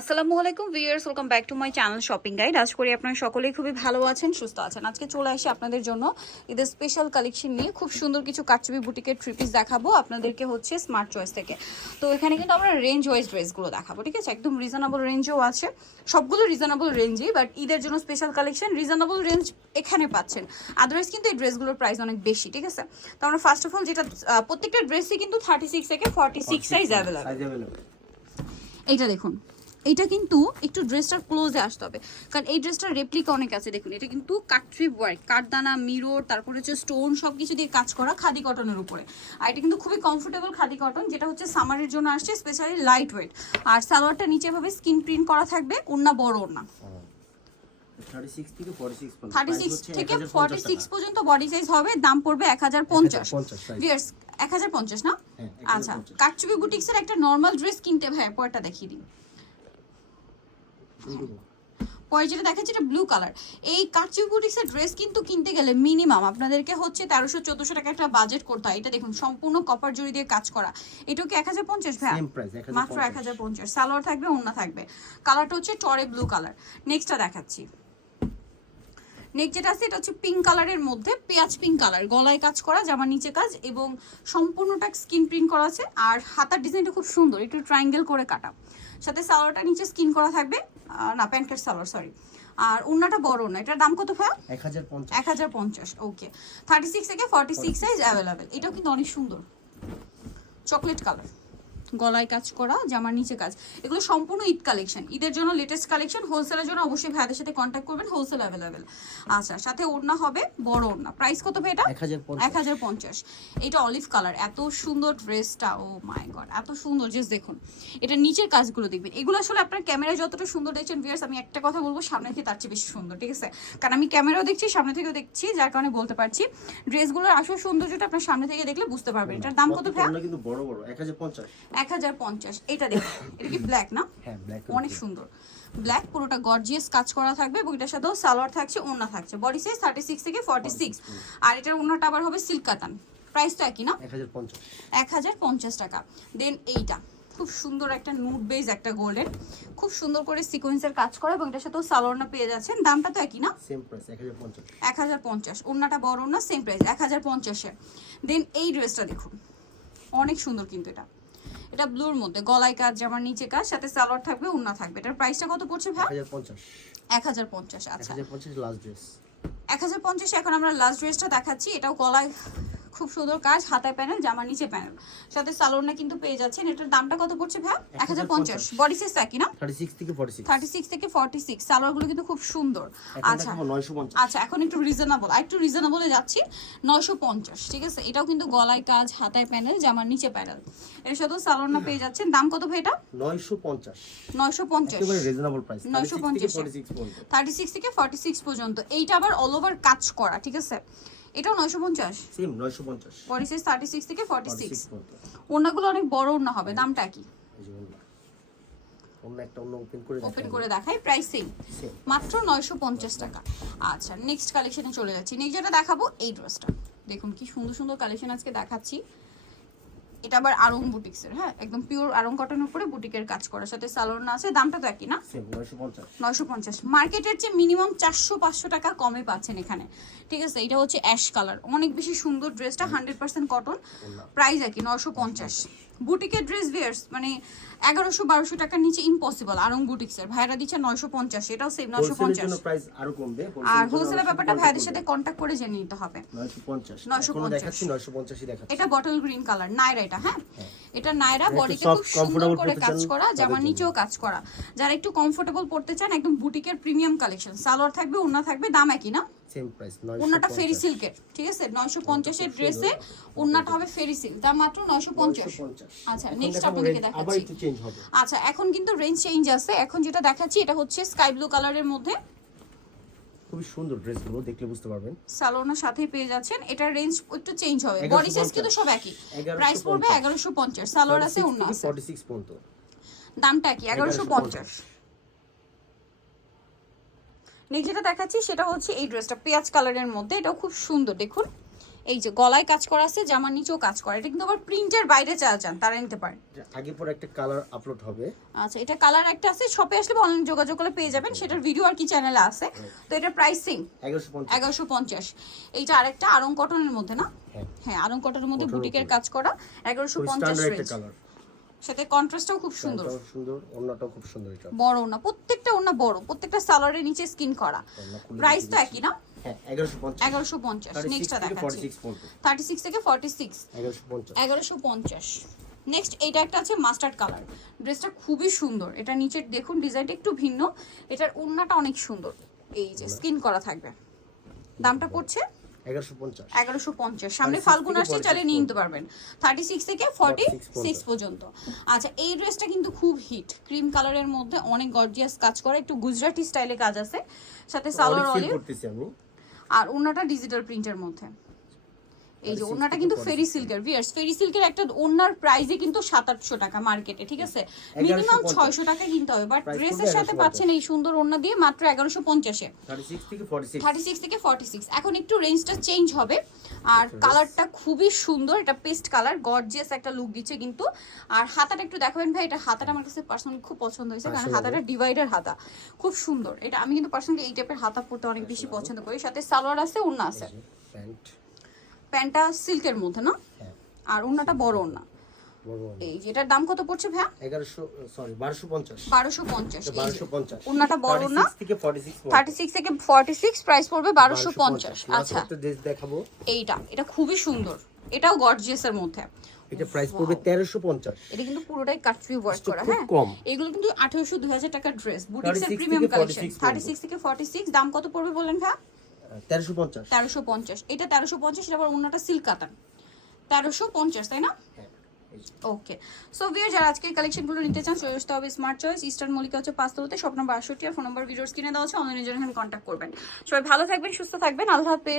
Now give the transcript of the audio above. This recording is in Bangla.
আসসালামু আলাইকুম viewers, welcome back to my channel shopping guide. আশা করি আপনারা সকলেই খুবই ভালো আছেন, সুস্থ আছেন। আজকে চলে আসি আপনাদের জন্য ঈদের স্পেশাল কালেকশন নিয়ে। খুব সুন্দর কিছু কারচুপি বুটিকের থ্রি পিস দেখাবো আপনাদেরকে হচ্ছে স্মার্ট চয়েস থেকে। তো এখানে কিন্তু আমরা রেঞ্জ ওয়াইজ ড্রেসগুলো দেখাবো, ঠিক আছে? একদম রিজনেবল রেঞ্জও আছে, সবগুলো রিজনেবল রেঞ্জই, বাট ঈদের জন্য স্পেশাল কালেকশন রিজনেবল রেঞ্জ এখানে পাচ্ছেন। আদারওয়াইজ কিন্তু এই ড্রেসগুলোর প্রাইস অনেক বেশি, ঠিক আছে? তো আমরা ফার্স্ট অফ অল যেটা প্রত্যেকটা ড্রেসই কিন্তু 36 থেকে 46 সাইজ অ্যাভেলেবল। এইটা দেখুন, এইটা কিন্তু একটু ড্রেসটার ক্লোজে আসতে হবে, কারণ এই ড্রেসটার রেপ্লিকা অনেক আছে। দেখুন, এটা কিন্তু কাটট্রিপ ওয়ার্ক, কাঠদানা, মিরর, তারপরে হচ্ছে স্টোন, সব কিছু দিয়ে কাজ করা খাদি কটনের উপরে। আর এটা কিন্তু খুবই কমফোর্টেবল খাদি কটন, যেটা হচ্ছে সামারের জন্য আসছে, স্পেশালি লাইট ওয়েট। আর সালোয়ারটা নিচে ভাবে স্কিন প্রিন্ট করা থাকবে, ওড়না বড় ওড়না। 36 থেকে 46 পর্যন্ত বডি সাইজ হবে। দাম পড়বে 1050। ভিউয়ার্স 1050 না? আচ্ছা, কাটচুপি বুটিক্সের একটা নরমাল ড্রেস কিনতে ভাই পরটা দেখিয়ে দিন। পরে যেটা দেখাচ্ছি এটা ব্লু কালার। এই কাটচুপি বুটিক্সের ড্রেস কিন্তু কিনতে গেলে মিনিমাম আপনাদেরকে হচ্ছে 1300-1400 টাকা একটা বাজেট করতে হয়। এটা দেখুন, সম্পূর্ণ কপার জড়ি দিয়ে কাজ করা। এটাও কি 1050 ভাই? মাত্র 1050। সালোয়ার থাকবে, ওড়না থাকবে। কালারটা হচ্ছে টরে ব্লু কালার। নেক্সটটা দেখাচ্ছি। নেক্সট যেটা আছে এটা হচ্ছে পিঙ্ক কালারের মধ্যে, পেঁয়াজ পিঙ্ক কালার, গলায় কাজ করা, জামার নিচে কাজ এবং সম্পূর্ণটা স্কিন প্রিন্ট করা আছে। আর হাতার ডিজাইনটা খুব সুন্দর, একটু ট্রায়াঙ্গেল করে কাটা। সাথে সালোয়ারটা নিচে স্কিন করা থাকবে, না প্যান্ট কাট সালোয়ার, সরি। আর ওড়নাটা বড় না। এটার দাম কত ভাইয়া? 1050। ওকে, 36 থেকে 46 সাইজ অ্যাভেলেবেল। এটাও কিন্তু অনেক সুন্দর, চকলেট কালার, গলায় কাজ করা, জামার নিচে কাজ। এগুলো সম্পূর্ণ ঈদ কালেকশন, ঈদের জন্য লেটেস্ট কালেকশন। হোলসেলের জন্য অবশ্যই ভাইদের সাথে কন্ট্যাক্ট করবেন, হোলসেল অ্যাভেলেবেল। আচ্ছা, সাথে ওড়না হবে বড় ওড়না। প্রাইস কত ভাই এটা? 1050। এটা অলিভ কালার, এত সুন্দর ড্রেসটা, ও মাই গড, এত সুন্দর। জাস্ট দেখুন, এটা নিচের কাজগুলো দেখবেন। এগুলো আসলে আপনার ক্যামেরায় যতটা সুন্দর দেখছেন ভিউয়ার্স, আমি একটা কথা বলবো, সামনে থেকে তার চেয়ে বেশি সুন্দর, ঠিক আছে? কারণ আমি ক্যামেরাও দেখছি, সামনে থেকেও দেখছি, যার কারণে বলতে পারছি ড্রেসগুলোর আসল সৌন্দর্যটা আপনার সামনে থেকে দেখলে বুঝতে পারবেন। এটার দাম কত ভাই? কিন্তু বড় বড় 1050। 1050। এটা দেখুন, এটা কি ব্ল্যাক না? হ্যাঁ, ব্ল্যাক, অনেক সুন্দর ব্ল্যাক, পুরোটা গর্জিয়াস কাজ করা থাকবে এবং এটার সাথেও সালোয়ার থাকছে, ওড়না থাকছে। বডি সাইজ 36 থেকে 46। আর এটার ওড়নাটা আবার হবে সিল্ক কাতান। প্রাইস তো একই না? 1050 টাকা। দেন এইটা খুব সুন্দর একটা নুড বেজ, একটা গোল্ডেন, খুব সুন্দর করে সিকোয়েন্সের কাজ করা এবং এটার সাথেও সালোয়ারটা পেয়ে যাচ্ছেন। দামটা তো একই না? Same price 1050। 1050। ওড়নাটা বড় ওড়না, সেম প্রাইস 1050 এর। দেন এই ড্রেসটা দেখুন, অনেক সুন্দর কিন্তু এটা। এটা ব্লুর মধ্যে, গলায় কাজ, জামার নিচে কাজ, সাথে সালোয়ার থাকবে, ওড়না থাকবে। এটার প্রাইসটা কত পড়ছে ভাই? 1050। 1050। আচ্ছা, 1050 লাস্ট ড্রেস। 1050। এখন আমরা লাস্ট ড্রেসটা দেখাচ্ছি। এটাও গলায় খুব সুন্দর কাজ, হাতায় প্যানেল, জামার নিচে প্যানেল, সাথে সালোয়ারটা কিন্তু পেয়ে যাচ্ছেন। এটার দামটা কত পড়ছে ভাই? 1050। বডি সাইজ একই না? 36 থেকে 46। 36 থেকে 46। সালোয়ারগুলো কিন্তু খুব সুন্দর। আচ্ছা 950। আচ্ছা, এখন একটু রিজনেবল, আর একটু রিজনেবলে যাচ্ছি। 950, ঠিক আছে? এটাও কিন্তু গলায় কাজ, হাতায় প্যানেল, জামার নিচে প্যানেল, এর সাথেও সালোয়ারটা পেয়ে যাচ্ছেন। দাম কত ভাই এটা? 950। 950 একেবারে রিজনেবল প্রাইস। 950 36 থেকে 46 পর্যন্ত। এইটা আবার অল ওভার কাজ করা, ঠিক আছে? এটাও 950। সেম 950। বডি সাইজ 36 থেকে 46। ওড়নাগুলো অনেক বড় ওড়না হবে। দামটা কি? এই যে অন্য একটা অন্য ওপেন করে দেখাই। প্রাইস সেম, মাত্র 950 টাকা। আচ্ছা, নেক্সট কালেকশনে চলে যাচ্ছি। নেক্সট যেটা দেখাবো এই ড্রেসটা দেখুন, কি সুন্দর সুন্দর কালেকশন আজকে দেখাচ্ছি। এটা আবার আরং বুটিক্সের, হ্যাঁ, একদম পিওর আরং কটনের উপরে বুটিকের কাজ করা, সাথে সালোয়ার না আছে। দামটা তো একই না? সেম 950। 950। মার্কেটের চেয়ে মিনিমাম 400-500 টাকা কমে পাচ্ছেন এখানে, ঠিক আছে? এটা হচ্ছে অ্যাশ কালার, অনেক বেশি সুন্দর ড্রেসটা, 100% কটন। প্রাইস একই 950। বুটিকের ড্রেস ভিয়ার্স মানে 1100-1200 টাকার নিচে ইম্পসিবল। আরং বুটিক্সের ভাইরা দিচ্ছে 950, এটাও সেম 950। জন্য প্রাইস আরো কমবে। আর হোলসেলের ব্যাপারটা ভাইদের সাথে কন্টাক্ট করে জেনে নিতে হবে। 950 দেখাচ্ছি, 950 ই দেখাচ্ছি। এটা বটল গ্রিন কালার, নাইরা এটা, হ্যাঁ, এটা নাইরা। বডিতে খুব সুন্দর করে কাজ করা, জামার নিচেও কাজ করা। যারা একটু কমফোর্টেবল পড়তে চান, একদম বুটিকের প্রিমিয়াম কালেকশন। সালোয়ার থাকবে, ওড়না থাকবে। দাম একই না? Same price. ওড়নাটা ফেরি সিল্কের, ঠিক আছে? 950 এর ড্রেসে ওড়নাটা হবে ফেরি সিল্ক, দাম মাত্র 950। আচ্ছা, নেক্সট আপনাদেরকে দেখাচ্ছি। আবার একটু চেঞ্জ হবে। আচ্ছা, এখন কিন্তু রেঞ্জ চেঞ্জ আছে। এখন যেটা দেখাচ্ছি এটা হচ্ছে স্কাই ব্লু কালারের মধ্যে, খুব সুন্দর ড্রেসগুলো দেখলে বুঝতে পারবেন। সালোয়ারের সাথেই পেয়ে যাচ্ছেন। এটার রেঞ্জ একটু চেঞ্জ হবে, বডি সাইজ কিন্তু সব একই। প্রাইস পড়বে 1150। সালোয়ার আছে, ওড়না আছে, 46 পর্যন্ত। দামটা কি? 1150। নেক্সট যেটা দেখাচ্ছি সেটা হচ্ছে এই ড্রেসটা পেঁয়াজ কালারের মধ্যে, এটাও খুব সুন্দর। দেখুন, এই যে গলায় কাজ করা আছে, জামার নিচেও কাজ করা। এটা কিন্তু আবার প্রিন্টের বাইরে চান তারা নিতে পারেন। আগে পরে একটা কালার আপলোড হবে। আচ্ছা, এটা কালার একটা আছে, শপে আসলে অনলাইন যোগাযোগ করলে পেয়ে যাবেন, সেটার ভিডিও আর কি চ্যানেলে আছে। তো এটা প্রাইসিং 1150। এইটা আরেকটা আরং কটনের মধ্যে না? হ্যাঁ, আরং কটনের মধ্যে বুটিকের কাজ করা 1150 রেঞ্জ। সাথে কন্ট্রাস্টটাও খুব সুন্দর, সুন্দর ওন্নাটাও খুব সুন্দর। এটা বড় ওন্না, প্রত্যেকটা ওন্না বড়, প্রত্যেকটা সালোয়ারের নিচে স্কিন করা। প্রাইস তো একই না? হ্যাঁ 1150। নেক্সটটা দেখাচ্ছি 36 থেকে 46 1150। নেক্সট এইটা একটা আছে মাস্টার্ড কালার, ড্রেসটা খুবই সুন্দর। এটা নিচের দেখুন ডিজাইনটা একটু ভিন্ন, এটার ওন্নাটা অনেক সুন্দর, এই যে স্কিন করা থাকবে। দামটা পড়ছে 1150। সামনে ফাল্গুন আসছে, চাইলে নিয়ে নিতে পারবেন 36 থেকে 46 পর্যন্ত। আচ্ছা, এই ড্রেসটা কিন্তু খুব হিট, ক্রিম কালারের মধ্যে অনেক গর্জিয়াস কাজ করা, একটু গুজরাটি স্টাইলে কাজ আছে, সাথে সালোয়ার অলিভ আর ওন্নাটা ডিজিটাল প্রিন্টের মধ্যে। এই যে ওন্নাটা কিন্তু ফেরি সিল্কের, ভিয়ার্স ফেরি সিল্কের একটা ওন্নার প্রাইসে কিন্তু 700-800 টাকা মার্কেটে, ঠিক আছে? মিনিমাম 600 টাকা কিনতে হবে, বাট ড্রেসের সাথে পাচ্ছেন এই সুন্দর ওন্না দিয়ে মাত্র 1150-এ। 36 থেকে 46। এখন একটু রেঞ্জটা চেঞ্জ হবে, আর কালারটা খুবই সুন্দর, এটা পেস্ট কালার, গর্জিয়াস একটা লুক দিচ্ছে কিন্তু। আর হাতাটা একটু দেখাবেন ভাই, এটা হাতাটা আমার কাছে পার্সোনালি খুব পছন্দ হয়েছে, কারণ হাতাটা ডিভাইডার হাতা, খুব সুন্দর। এটা আমি কিন্তু পার্সোনালি এই টাইপের হাতা পরতে অনেক বেশি পছন্দ করি। সাথে সালোয়ার আছে, ওন্না আছে, প্যান্টটা সিল্কের মধ্যে না? আর ওন্নাটা বড় ওন্না। এই যেটার দাম কত পড়ছে ভাই? 1250। ওন্নাটা বড় না? 36 থেকে 46, প্রাইস পড়বে 1250। আচ্ছা, দেখাবো এটা খুবই সুন্দর, এটাও গর্জিয়াসের মধ্যে। এটা প্রাইস পড়বে 1350। এটা কিন্তু পুরোটাই কাটচুপি ওয়ার্ক করা। হ্যাঁ, এগুলো কিন্তু 1800-2000 টাকার ড্রেস, বুটিক্সের প্রিমিয়াম কালেকশন। 36 থেকে 46 দাম কত পড়বে বলেন ভাই? 1350। এটা 1350, এটা আবার অন্যটা সিল্ক কাতান 1350, তাই না? ওকে, সো ভিউয়ার যারা আজকের কালেকশনগুলো নিতে চান চলে আসতে হবে স্মার্ট চয়েস, ইস্টার্ন মল্লিকা হচ্ছে 5 তলাতে, শপ নাম্বার 68 আর ফোন নাম্বার ভিডিওর স্ক্রিনে দেওয়া আছে, অনলাইনে জন্য কন্ট্যাক্ট করবেন। সবাই ভালো থাকবেন, সুস্থ থাকবেন, আল্লাহ হাফেজ।